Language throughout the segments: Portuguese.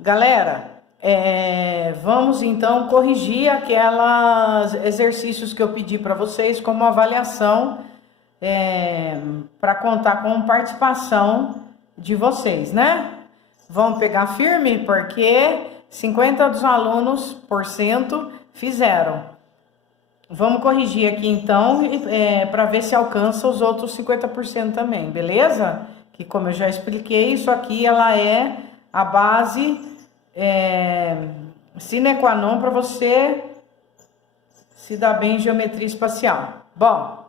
Galera, vamos então corrigir aqueles exercícios que eu pedi para vocês como avaliação, para contar com participação de vocês, né? Vamos pegar firme porque 50 dos alunos por cento fizeram. Vamos corrigir aqui então, para ver se alcança os outros 50% também, beleza? Que como eu já expliquei, isso aqui ela é a base sine qua non para você se dar bem em geometria espacial. Bom,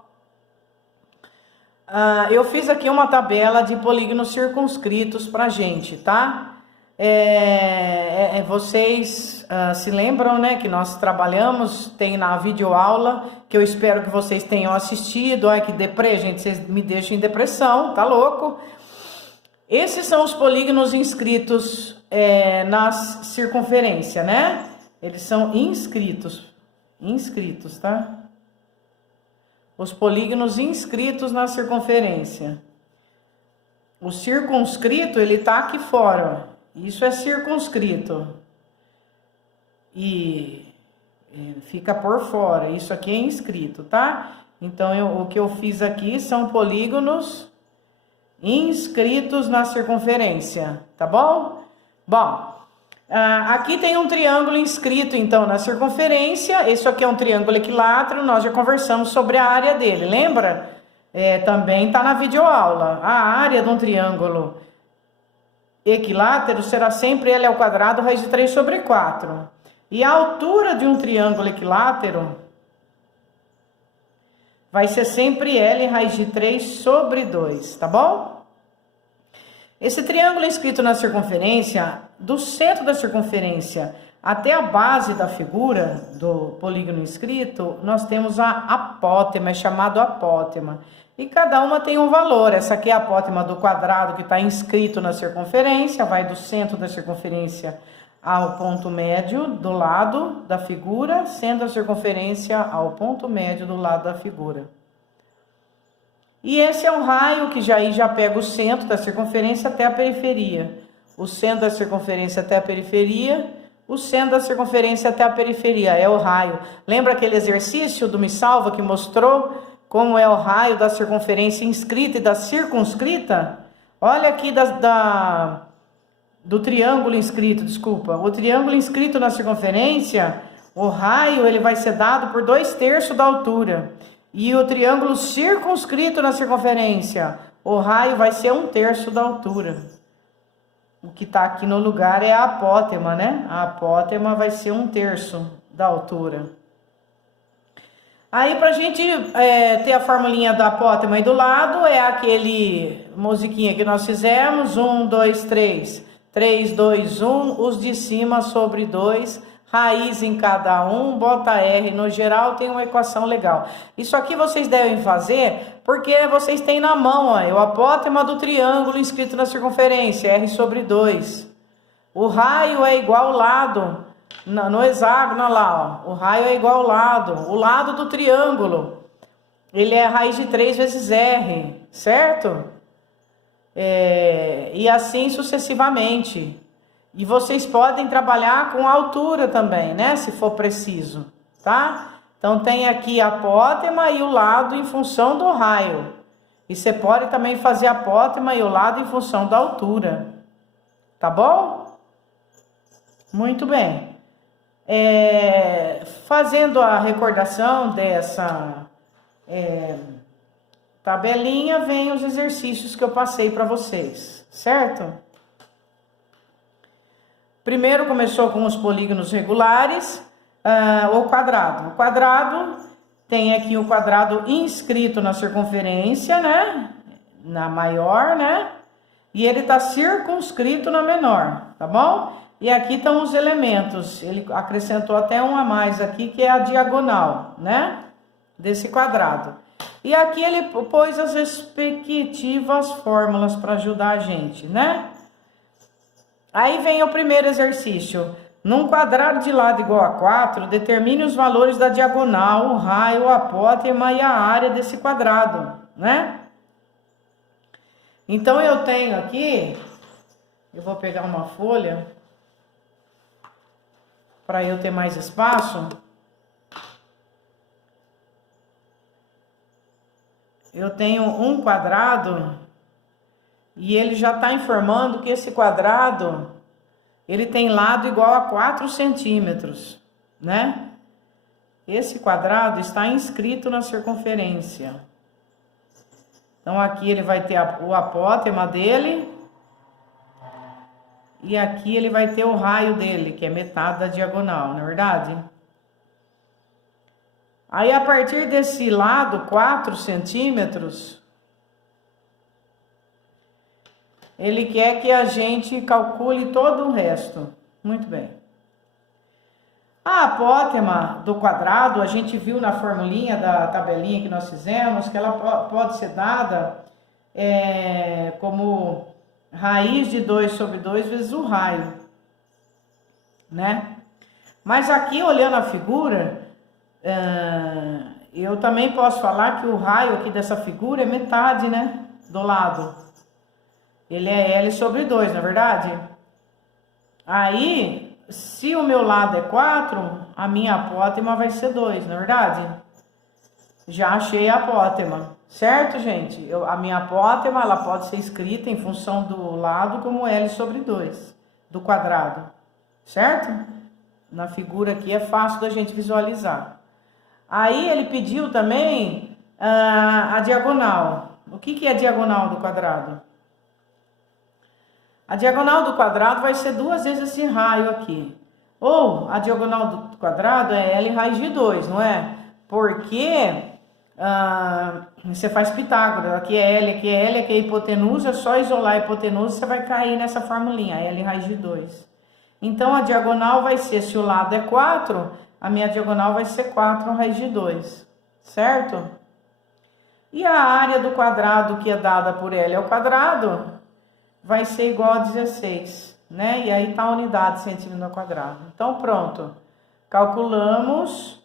eu fiz aqui uma tabela de polígonos circunscritos pra gente, tá? Vocês se lembram, né, que nós trabalhamos, tem na videoaula, que eu espero que vocês tenham assistido. Ai, que deprê, gente, vocês me deixam em depressão, tá louco? Esses são os polígonos inscritos na circunferência, né? Eles são inscritos, tá? Os polígonos inscritos na circunferência. O circunscrito, ele tá aqui fora, ó. Isso é circunscrito. E fica por fora. Isso aqui é inscrito, tá? Então, o que eu fiz aqui são polígonos inscritos na circunferência, tá bom? Bom, aqui tem um triângulo inscrito, então, na circunferência. Esse aqui é um triângulo equilátero, nós já conversamos sobre a área dele, lembra? Também está na videoaula. A área de um triângulo equilátero será sempre L ao quadrado raiz de 3 sobre 4. E a altura de um triângulo equilátero vai ser sempre L raiz de 3 sobre 2, tá bom? Esse triângulo inscrito na circunferência, do centro da circunferência até a base da figura do polígono inscrito, nós temos a apótema, é chamado apótema. E cada uma tem um valor. Essa aqui é a apótema do quadrado que está inscrito na circunferência, vai do centro da circunferência ao ponto médio do lado da figura, sendo a circunferência ao ponto médio do lado da figura. E esse é um raio que já pega o centro da circunferência até a periferia. O centro da circunferência até a periferia, o centro da circunferência até a periferia, é o raio. Lembra aquele exercício do Me Salva que mostrou como é o raio da circunferência inscrita e da circunscrita? Olha aqui do triângulo inscrito, desculpa. O triângulo inscrito na circunferência, o raio ele vai ser dado por 2/3 da altura. E o triângulo circunscrito na circunferência, o raio vai ser 1/3 da altura. O que está aqui no lugar é a apótema, né? A apótema vai ser 1/3 da altura. Aí, pra gente ter a formulinha da apótema aí do lado, é aquele musiquinha que nós fizemos, 1, 2, 3, 3, 2, 1, os de cima sobre 2, raiz em cada um, bota R no geral, tem uma equação legal. Isso aqui vocês devem fazer porque vocês têm na mão, ó, o apótema do triângulo inscrito na circunferência, R sobre 2. O raio é igual ao lado. No hexágono, olha lá, ó, o raio é igual ao lado. O lado do triângulo, ele é raiz de 3 vezes R, certo? E assim sucessivamente. E vocês podem trabalhar com altura também, né? Se for preciso, tá? Então tem aqui a apótema e o lado em função do raio. E você pode também fazer a apótema e o lado em função da altura. Tá bom? Muito bem. Fazendo a recordação dessa tabelinha, vem os exercícios que eu passei para vocês, certo? Primeiro começou com os polígonos regulares, o quadrado. O quadrado tem aqui o quadrado inscrito na circunferência, né? Na maior, né? E ele está circunscrito na menor, tá bom? E aqui estão os elementos, ele acrescentou até um a mais aqui, que é a diagonal, né? Desse quadrado. E aqui ele pôs as respectivas fórmulas para ajudar a gente, né? Aí vem o primeiro exercício. Num quadrado de lado igual a 4, determine os valores da diagonal, o raio, a apótema e a área desse quadrado, né? Então eu tenho aqui, eu vou pegar uma folha. para eu ter mais espaço, eu tenho um quadrado e ele já está informando que esse quadrado, ele tem lado igual a 4 centímetros, né? Esse quadrado está inscrito na circunferência. Então, aqui ele vai ter o apótema dele. E aqui ele vai ter o raio dele, que é metade da diagonal, não é verdade? Aí, a partir desse lado, 4 centímetros, ele quer que a gente calcule todo o resto. Muito bem. A apótema do quadrado, a gente viu na formulinha da tabelinha que nós fizemos, que ela pode ser dada como raiz de 2 sobre 2 vezes o raio, né? Mas aqui, olhando a figura, eu também posso falar que o raio aqui dessa figura é metade, né? Do lado. Ele é L sobre 2, não é verdade? Aí, se o meu lado é 4, a minha apótema vai ser 2, não é verdade? Já achei a apótema, certo, gente? A minha apótema, ela pode ser escrita em função do lado como L sobre 2 do quadrado, certo? Na figura aqui é fácil da gente visualizar. Aí ele pediu também a diagonal. O que é a diagonal do quadrado? A diagonal do quadrado vai ser 2 vezes esse raio aqui. Ou a diagonal do quadrado é L raiz de 2, não é? Porque você faz Pitágoras. Aqui é L, aqui é L, aqui é hipotenusa. É só isolar a hipotenusa, você vai cair nessa formulinha, L raiz de 2. Então, a diagonal vai ser, se o lado é 4, a minha diagonal vai ser 4 raiz de 2, certo? E a área do quadrado que é dada por L ao quadrado vai ser igual a 16, né? E aí tá a unidade centímetro ao quadrado. Então, pronto. Calculamos.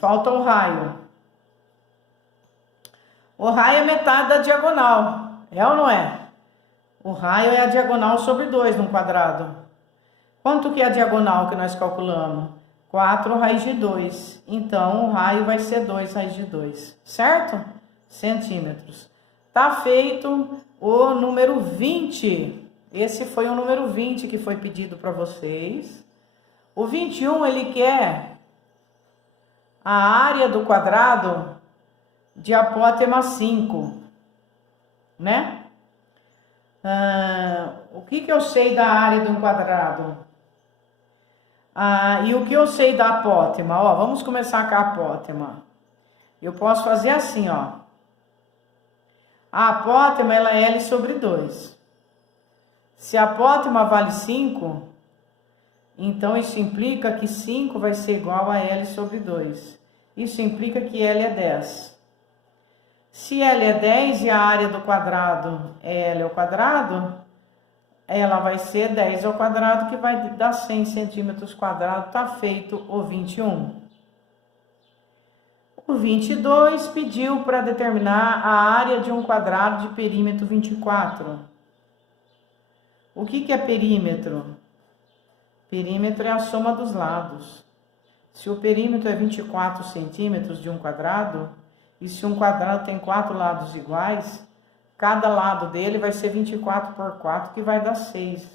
Falta o raio. O raio é metade da diagonal. É ou não é? O raio é a diagonal sobre 2 num quadrado. Quanto que é a diagonal que nós calculamos? 4 raiz de 2. Então, o raio vai ser 2 raiz de 2. Certo? Centímetros. Tá feito o número 20. Esse foi o número 20 que foi pedido para vocês. O 21, ele quer a área do quadrado de apótema 5, né? O que eu sei da área de um quadrado? E o que eu sei da apótema? Ó, vamos começar com a apótema. Eu posso fazer assim, ó. A apótema, ela é L sobre 2. Se a apótema vale 5, então isso implica que 5 vai ser igual a L sobre 2. Isso implica que L é 10. Se L é 10 e a área do quadrado é L ao quadrado, ela vai ser 10 ao quadrado, que vai dar 100 centímetros quadrados. Tá feito o 21. O 22 pediu para determinar a área de um quadrado de perímetro 24. O que é perímetro? Perímetro é a soma dos lados. Se o perímetro é 24 centímetros de um quadrado, e se um quadrado tem 4 lados iguais, cada lado dele vai ser 24 por 4, que vai dar 6.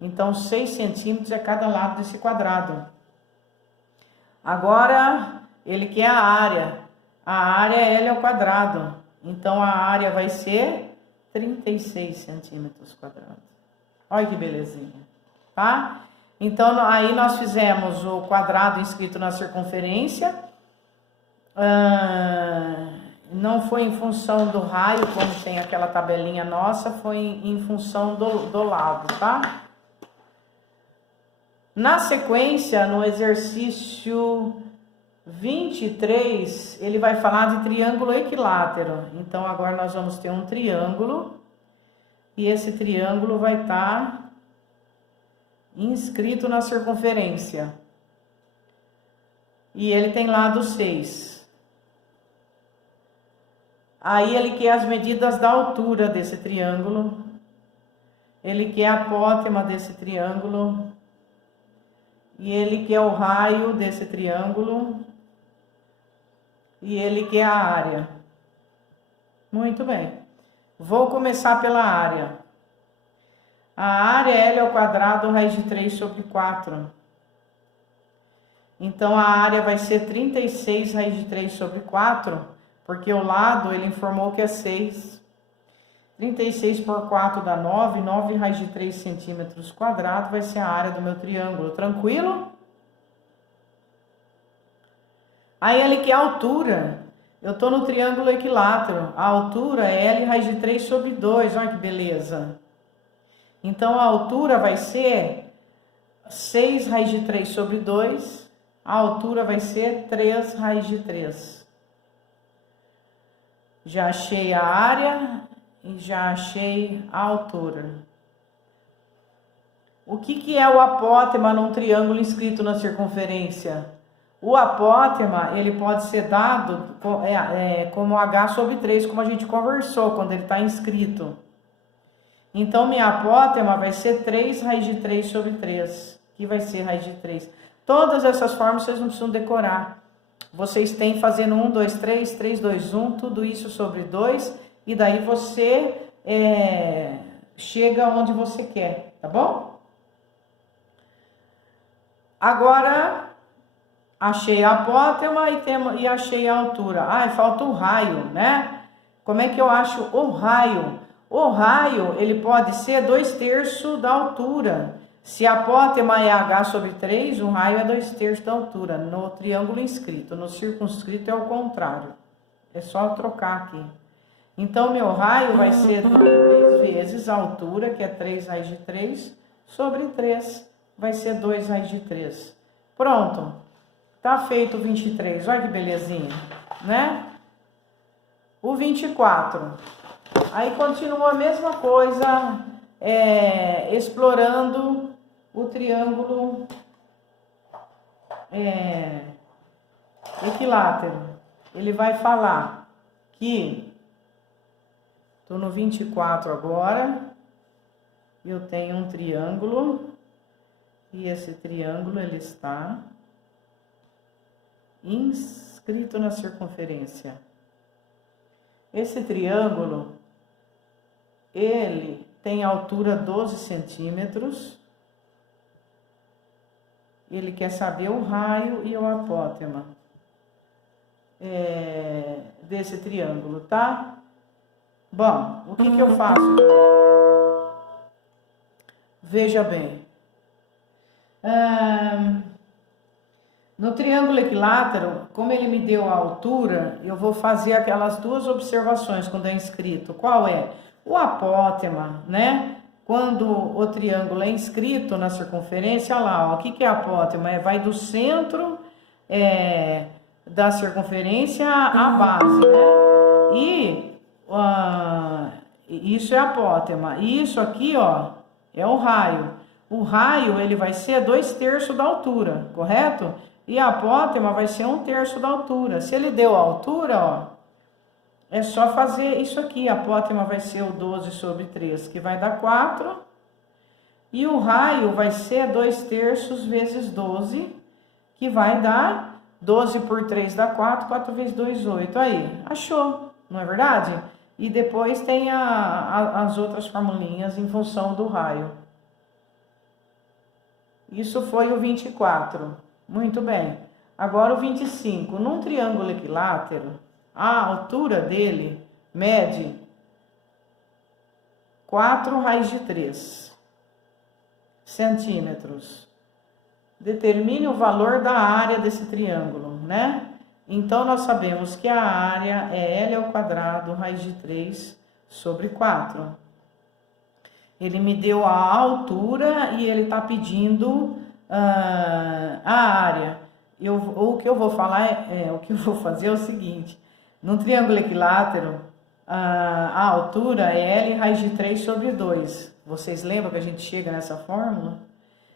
Então, 6 centímetros é cada lado desse quadrado. Agora, ele quer a área. A área é L ao quadrado. Então, a área vai ser 36 centímetros quadrados. Olha que belezinha, tá? Então, aí nós fizemos o quadrado inscrito na circunferência. Não foi em função do raio, como tem aquela tabelinha nossa, foi em função do lado, tá? Na sequência, no exercício 23, ele vai falar de triângulo equilátero. Então, agora nós vamos ter um triângulo, e esse triângulo vai estar inscrito na circunferência. E ele tem lado 6. Aí ele quer as medidas da altura desse triângulo. Ele quer a apótema desse triângulo. e ele quer o raio desse triângulo, e ele quer a área. Muito bem. Vou começar pela área. A área é L ao quadrado raiz de 3 sobre 4. Então, a área vai ser 36 raiz de 3 sobre 4, porque o lado ele informou que é 6. 36 por 4 dá 9, 9 raiz de 3 centímetros quadrados vai ser a área do meu triângulo. Tranquilo? Aí, ele quer a altura. Eu estou no triângulo equilátero. A altura é L raiz de 3 sobre 2. Olha que beleza. Então, a altura vai ser 6 raiz de 3 sobre 2. A altura vai ser 3 raiz de 3. Já achei a área e já achei a altura. O que é o apótema num triângulo inscrito na circunferência? O apótema, ele pode ser dado como H sobre 3, como a gente conversou quando ele está inscrito. Então, minha apótema vai ser 3 raiz de 3 sobre 3, que vai ser raiz de 3. Todas essas formas vocês não precisam decorar. Vocês têm fazendo 1, 2, 3, 3, 2, 1, tudo isso sobre 2. E daí você chega onde você quer, tá bom? Agora, achei a apótema e achei a altura. Ah, falta o raio, né? Como é que eu acho o raio? O raio, ele pode ser 2/3 da altura. Se a apótema é H sobre 3, o raio é 2/3 da altura, no triângulo inscrito. No circunscrito é o contrário. É só trocar aqui. Então, meu raio vai ser 2 vezes a altura, que é 3 raiz de 3, sobre 3, vai ser 2 raiz de 3. Pronto. Tá feito o 23. Olha que belezinha, né? O 24. Aí continua a mesma coisa, explorando o triângulo equilátero. Ele vai falar que, estou no 24 agora, eu tenho um triângulo, e esse triângulo ele está inscrito na circunferência. Esse triângulo, ele tem altura 12 centímetros. Ele quer saber o raio e o apótema desse triângulo, tá? Bom, o que eu faço? Veja bem. No triângulo equilátero, como ele me deu a altura, eu vou fazer aquelas duas observações quando é inscrito. Qual é? O apótema, né? Quando o triângulo é inscrito na circunferência, olha lá, ó, o que é apótema? Vai do centro da circunferência à base, né? E isso é apótema. E isso aqui, ó, é o raio. O raio, ele vai ser 2/3 da altura, correto? E a apótema vai ser 1/3 da altura. Se ele deu a altura, ó, é só fazer isso aqui. A apótema vai ser o 12 sobre 3, que vai dar 4. E o raio vai ser 2/3 vezes 12, que vai dar 12 por 3 dá 4, 4 vezes 2, 8. Aí, achou, não é verdade? E depois tem as outras formulinhas em função do raio. Isso foi o 24. Muito bem. Agora o 25. Num triângulo equilátero, a altura dele mede 4 raiz de 3 centímetros. Determine o valor da área desse triângulo, né? Então, nós sabemos que a área é L ao quadrado raiz de 3 sobre 4. Ele me deu a altura e ele está pedindo a área. O que eu vou falar o que eu vou fazer é o seguinte: no triângulo equilátero, a altura é L raiz de 3 sobre 2. Vocês lembram que a gente chega nessa fórmula?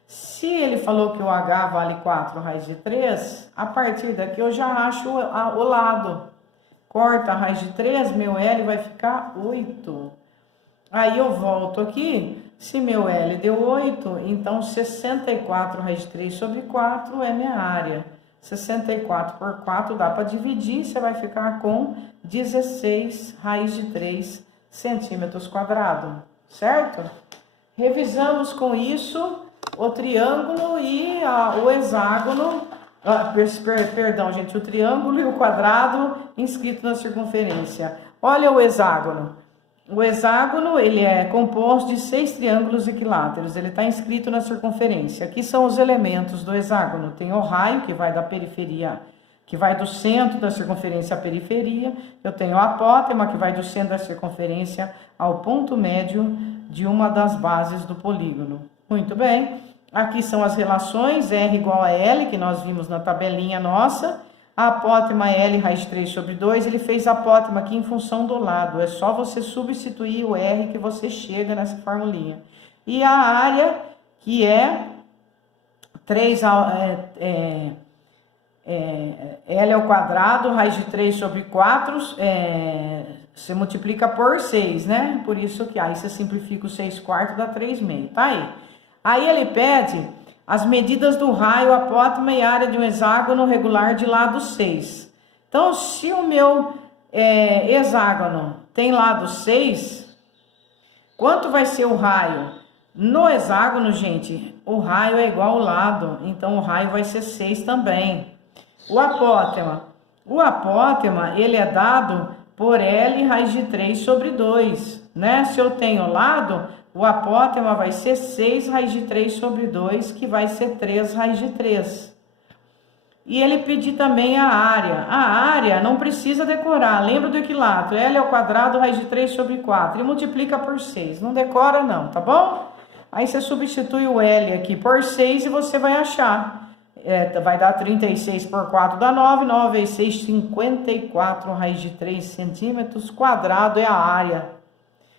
Se ele falou que o H vale 4 raiz de 3, a partir daqui eu já acho o lado. Corta a raiz de 3, meu L vai ficar 8. Aí eu volto aqui. Se meu L deu 8, então 64 raiz de 3 sobre 4 é minha área. 64 por 4 dá para dividir, você vai ficar com 16 raiz de 3 centímetros quadrados, certo? Revisamos com isso o triângulo e o hexágono, perdão, gente, o triângulo e o quadrado inscrito na circunferência. Olha o hexágono. O hexágono, ele é composto de 6 triângulos equiláteros, ele está inscrito na circunferência. Aqui são os elementos do hexágono. Tem o raio, que vai da periferia, que vai do centro da circunferência à periferia. Eu tenho a apótema, que vai do centro da circunferência ao ponto médio de uma das bases do polígono. Muito bem. Aqui são as relações, R igual a L, que nós vimos na tabelinha nossa. A apótema é L raiz de 3 sobre 2, ele fez a apótema aqui em função do lado. É só você substituir o R que você chega nessa formulinha. E a área, que é 3 L ao quadrado, raiz de 3 sobre 4, você multiplica por 6, né? Por isso que aí você simplifica o 6 quartos, dá 3 meio, tá aí. Aí ele pede as medidas do raio, apótema e área de um hexágono regular de lado 6. Então, se o meu hexágono tem lado 6, quanto vai ser o raio? No hexágono, gente, o raio é igual ao lado, então o raio vai ser 6 também. O apótema, ele é dado por L raiz de 3 sobre 2, né? Se eu tenho lado, o apótema vai ser 6 raiz de 3 sobre 2, que vai ser 3 raiz de 3. E ele pediu também a área. A área não precisa decorar, lembra do equilátero, L ao quadrado, raiz de 3 sobre 4, e multiplica por 6. Não decora não, tá bom? Aí você substitui o L aqui por 6 e você vai achar. Vai dar 36 por 4 dá 9, 9 vezes 6, 54 raiz de 3 centímetros quadrado é a área.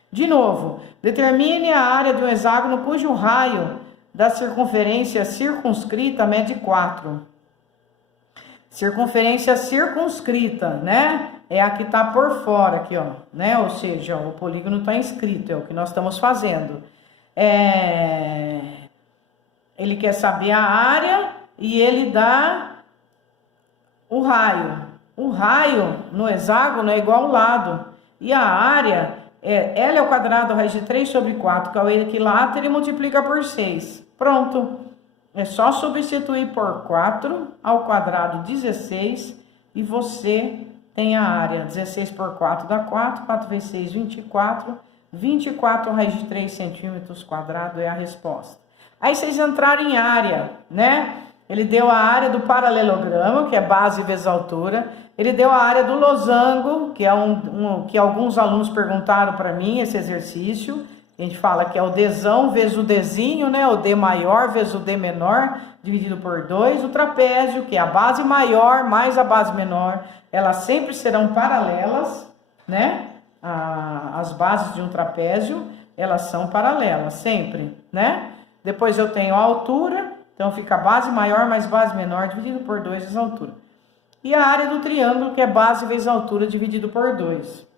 De novo, determine a área de um hexágono cujo raio da circunferência circunscrita mede 4. Circunferência circunscrita, né? É a que está por fora aqui, ó, né? Ou seja, o polígono está inscrito, é o que nós estamos fazendo. Ele quer saber a área e ele dá o raio. O raio no hexágono é igual ao lado. E a área é L ao quadrado, raiz de 3 sobre 4, que é o equilátero, e multiplica por 6. Pronto. É só substituir por 4 ao quadrado 16 e você tem a área. 16 por 4 dá 4, 4 vezes 6, 24. 24 raiz de 3 centímetros quadrado é a resposta. Aí vocês entraram em área, né? Ele deu a área do paralelogramo, que é base vezes altura. Ele deu a área do losango, que é que alguns alunos perguntaram para mim, esse exercício. A gente fala que é o Dzão vezes o Dzinho, né? O D maior vezes o D menor, dividido por 2. O trapézio, que é a base maior mais a base menor, elas sempre serão paralelas, né? As bases de um trapézio, elas são paralelas, sempre, né? Depois eu tenho a altura, então fica base maior mais base menor, dividido por 2 vezes a altura. E a área do triângulo, que é base vezes altura, dividido por 2.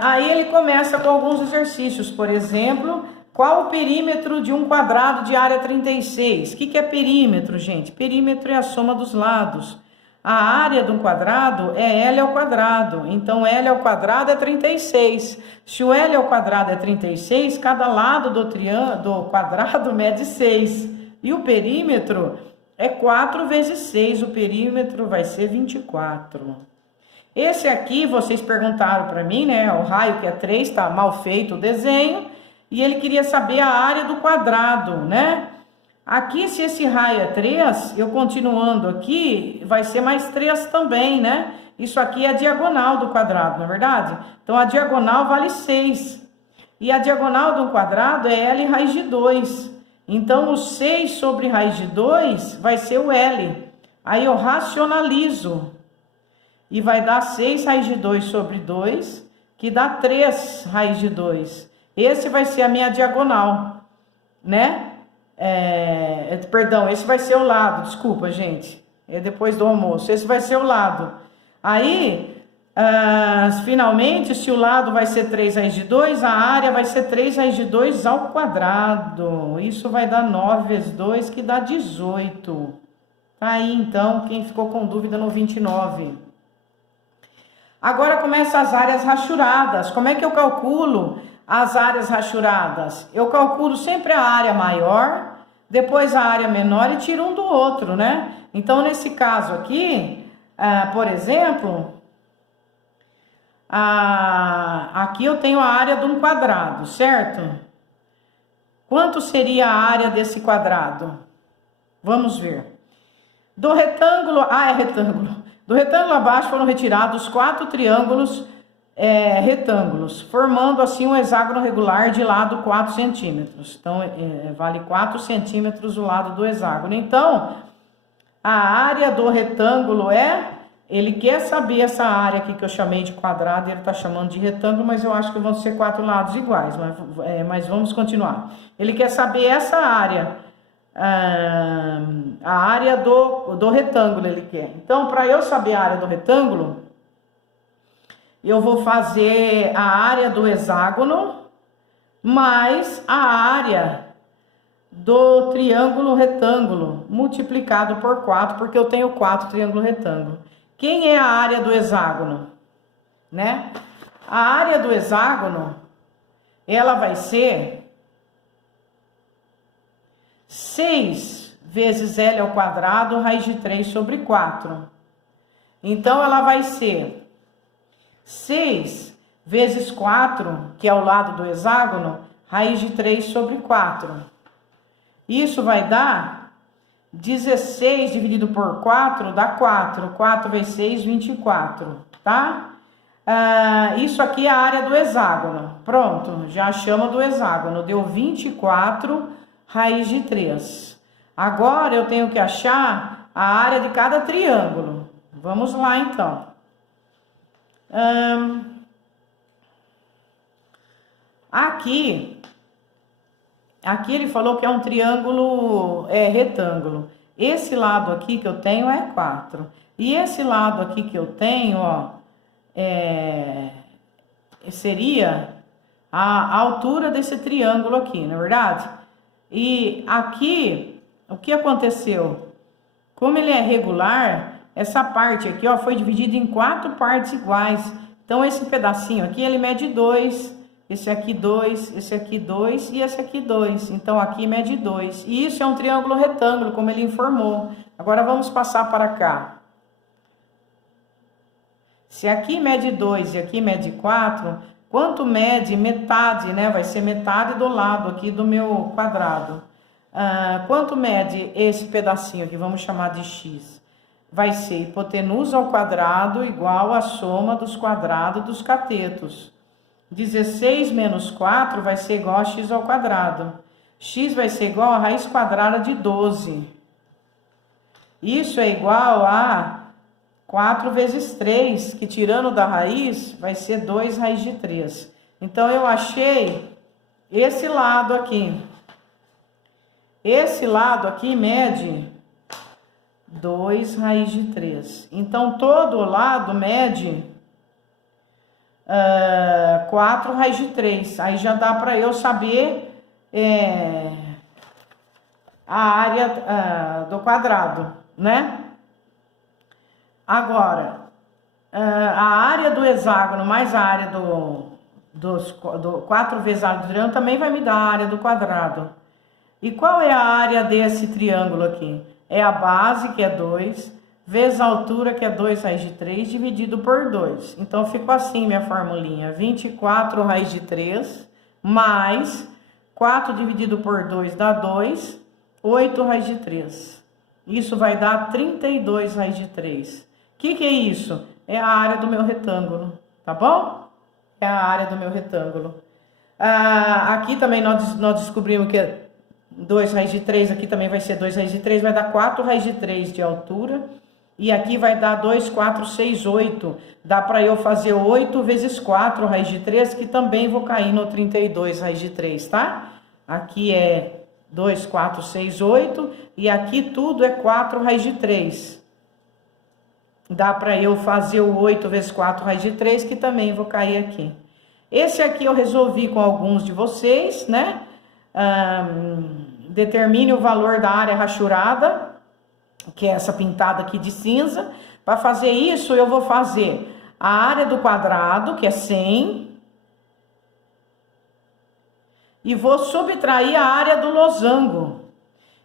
Aí ele começa com alguns exercícios, por exemplo, qual o perímetro de um quadrado de área 36? O que é perímetro, gente? Perímetro é a soma dos lados. A área de um quadrado é L ao quadrado, então L ao quadrado é 36. Se o L ao quadrado é 36, cada lado do quadrado mede 6. E o perímetro é 4 vezes 6, o perímetro vai ser 24. Esse aqui, vocês perguntaram para mim, né? O raio que é 3, tá mal feito o desenho. E ele queria saber a área do quadrado, né? Aqui, se esse raio é 3, eu continuando aqui, vai ser mais 3 também, né? Isso aqui é a diagonal do quadrado, não é verdade? Então, a diagonal vale 6. E a diagonal do quadrado é L raiz de 2. Então, o 6 sobre raiz de 2 vai ser o L. Aí, eu racionalizo. E vai dar 6 raiz de 2 sobre 2, que dá 3 raiz de 2. Esse vai ser a minha diagonal, né? Perdão, esse vai ser o lado, desculpa, gente. É depois do almoço. Esse vai ser o lado. Aí, Finalmente, se o lado vai ser 3 raiz de 2, a área vai ser 3 raiz de 2 ao quadrado. Isso vai dar 9 vezes 2, que dá 18. Tá aí, então, quem ficou com dúvida no 29. Agora começa as áreas rachuradas. Como é que eu calculo as áreas rachuradas? Eu calculo sempre a área maior, depois a área menor e tiro um do outro, né? Então, nesse caso aqui, por exemplo... aqui eu tenho a área de um quadrado, certo? Quanto seria a área desse quadrado? Vamos ver. Do retângulo, é retângulo. Do retângulo abaixo foram retirados 4 triângulos retângulos, formando assim um hexágono regular de lado 4 centímetros. Então, vale 4 centímetros o lado do hexágono. Então, a área do retângulo ele quer saber essa área aqui que eu chamei de quadrado, ele está chamando de retângulo, mas eu acho que vão ser 4 lados iguais, mas vamos continuar. Ele quer saber essa área, a área do retângulo ele quer. Então, para eu saber a área do retângulo, eu vou fazer a área do hexágono mais a área do triângulo retângulo, multiplicado por 4, porque eu tenho 4 triângulo retângulo. Quem é a área do hexágono, né? A área do hexágono, ela vai ser 6 vezes L ao quadrado, raiz de 3 sobre 4. Então, ela vai ser 6 vezes 4, que é o lado do hexágono, raiz de 3 sobre 4. Isso vai dar 16 dividido por 4 dá 4. 4 vezes 6, 24, tá? Isso aqui é a área do hexágono. Pronto, já chama do hexágono. Deu 24 raiz de 3. Agora eu tenho que achar a área de cada triângulo. Vamos lá, então. Aqui ele falou que é um triângulo retângulo. Esse lado aqui que eu tenho é 4. E esse lado aqui que eu tenho, ó, seria a altura desse triângulo aqui, não é verdade? E aqui, o que aconteceu? Como ele é regular, essa parte aqui, ó, foi dividida em 4 partes iguais. Então, esse pedacinho aqui, ele mede 2. Esse aqui 2, esse aqui 2 e esse aqui 2. Então, aqui mede 2. E isso é um triângulo retângulo, como ele informou. Agora, vamos passar para cá. Se aqui mede 2 e aqui mede 4, quanto mede metade, né? Vai ser metade do lado aqui do meu quadrado. Quanto mede esse pedacinho aqui? Vamos chamar de x. Vai ser hipotenusa ao quadrado igual a soma dos quadrados dos catetos. 16 menos 4 vai ser igual a x ao quadrado. X vai ser igual a raiz quadrada de 12. Isso é igual a 4 vezes 3, que tirando da raiz vai ser 2 raiz de 3. Então, eu achei esse lado aqui. Esse lado aqui mede 2 raiz de 3. Então, todo lado mede 4 raiz de 3. Aí já dá para eu saber a área do quadrado, né? Agora, a área do hexágono mais a área do 4 vezes a área do triângulo também vai me dar a área do quadrado. E qual é a área desse triângulo aqui? É a base, que é 2, vezes a altura, que é 2 raiz de 3, dividido por 2. Então, ficou assim minha formulinha. 24 raiz de 3, mais 4 dividido por 2 dá 2, 8 raiz de 3. Isso vai dar 32 raiz de 3. O que é isso? É a área do meu retângulo, tá bom? É a área do meu retângulo. Aqui também nós descobrimos que 2 raiz de 3, aqui também vai ser 2 raiz de 3, vai dar 4 raiz de 3 de altura. E aqui vai dar 2, 4, 6, 8. Dá para eu fazer 8 vezes 4 raiz de 3, que também vou cair no 32 raiz de 3, tá? Aqui é 2, 4, 6, 8. E aqui tudo é 4 raiz de 3. dá para eu fazer o 8 vezes 4 raiz de 3, que também vou cair aqui. Esse aqui eu resolvi com alguns de vocês, né? Determine o valor da área rachurada, que é essa pintada aqui de cinza. Para fazer isso, eu vou fazer a área do quadrado, que é 100, e vou subtrair a área do losango.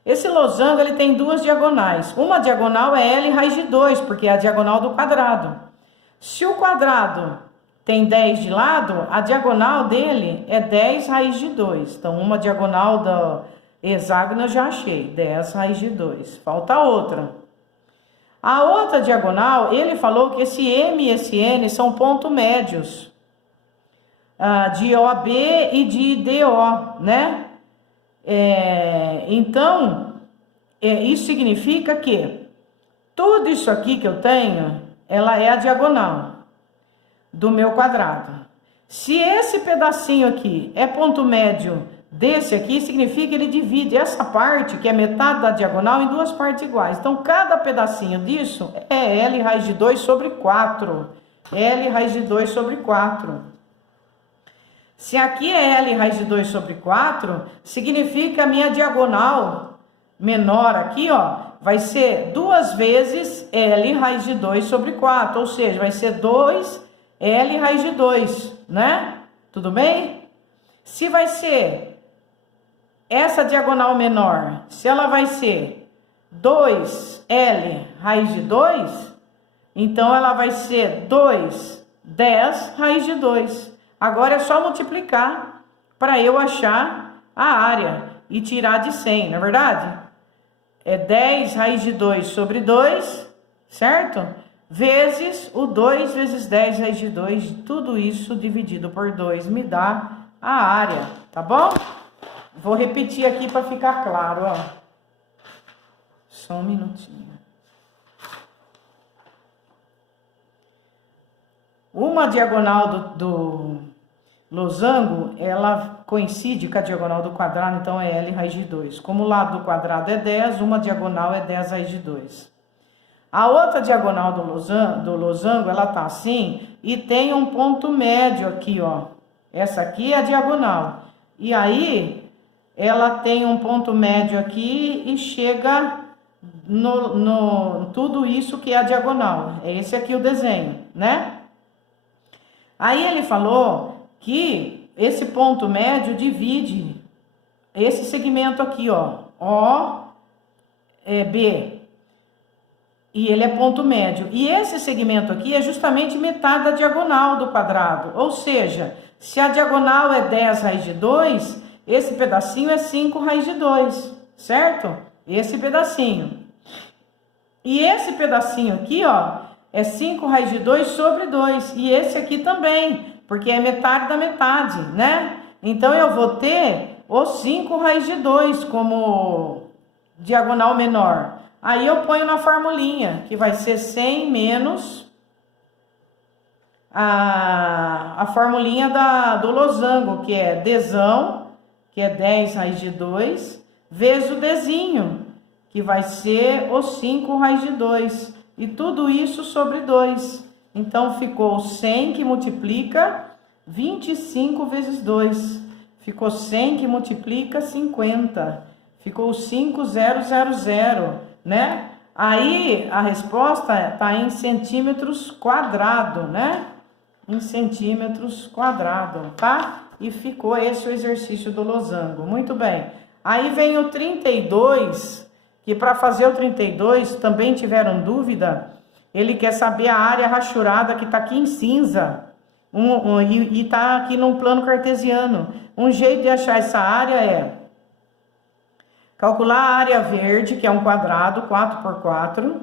Esse losango, ele tem duas diagonais. Uma diagonal é L raiz de 2, porque é a diagonal do quadrado. Se o quadrado tem 10 de lado, a diagonal dele é 10 raiz de 2. Então, uma diagonal da hexágona eu já achei, 10 raiz de 2. Falta outra. A outra diagonal, ele falou que esse M e esse N são pontos médios, de OB e de DO, né? Então, isso significa que tudo isso aqui que eu tenho, ela é a diagonal do meu quadrado. Se esse pedacinho aqui é ponto médio desse aqui, significa que ele divide essa parte, que é metade da diagonal, em duas partes iguais. Então, cada pedacinho disso é L raiz de 2 sobre 4. L raiz de 2 sobre 4. Se aqui é L raiz de 2 sobre 4, significa que a minha diagonal menor aqui, ó, vai ser 2 vezes L raiz de 2 sobre 4. Ou seja, vai ser 2 L raiz de 2, né? Tudo bem? Se vai ser essa diagonal menor, se ela vai ser 2L raiz de 2, então ela vai ser 2, 10 raiz de 2. Agora é só multiplicar para eu achar a área e tirar de 100, não é verdade? É 10 raiz de 2 sobre 2, certo? Vezes o 2 vezes 10 raiz de 2, tudo isso dividido por 2 me dá a área, tá bom? Vou repetir aqui para ficar claro, ó. Só um minutinho. Uma diagonal do losango, ela coincide com a diagonal do quadrado, então é L raiz de 2. Como o lado do quadrado é 10, uma diagonal é 10 raiz de 2. A outra diagonal do losango, ela tá assim, e tem um ponto médio aqui, ó. Essa aqui é a diagonal. E aí, ela tem um ponto médio aqui e chega no tudo isso que é a diagonal. É esse aqui o desenho, né? Aí ele falou que esse ponto médio divide esse segmento aqui, ó, B. E ele é ponto médio. E esse segmento aqui é justamente metade da diagonal do quadrado. Ou seja, se a diagonal é 10 raiz de 2, esse pedacinho é 5 raiz de 2, certo? Esse pedacinho. E esse pedacinho aqui, ó, é 5 raiz de 2 sobre 2. E esse aqui também, porque é metade da metade, né? Então, eu vou ter os 5 raiz de 2 como diagonal menor. Aí, eu ponho na formulinha, que vai ser 100 menos a formulinha do losango, que é Dzão, que é 10 raiz de 2, vezes o Dzinho, que vai ser os 5 raiz de 2. E tudo isso sobre 2. Então, ficou 100 que multiplica 25 vezes 2. Ficou 100 que multiplica 50. Ficou 5,000, né? Aí, a resposta está em centímetros quadrados, né? Em centímetros quadrados, tá? E ficou esse o exercício do losango. Muito bem. Aí vem o 32, que para fazer o 32, também tiveram dúvida. Ele quer saber a área rachurada que está aqui em cinza. E está aqui no plano cartesiano. Um jeito de achar essa área é calcular a área verde, que é um quadrado, 4 por 4.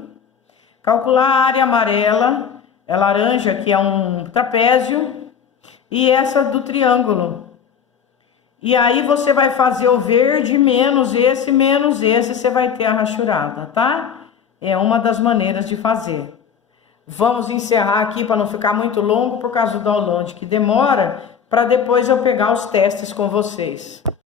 Calcular a área amarela, é laranja, que é um trapézio. E essa do triângulo. E aí você vai fazer o verde menos esse, você vai ter a rachurada, tá? É uma das maneiras de fazer. Vamos encerrar aqui para não ficar muito longo por causa do download que demora, para depois eu pegar os testes com vocês.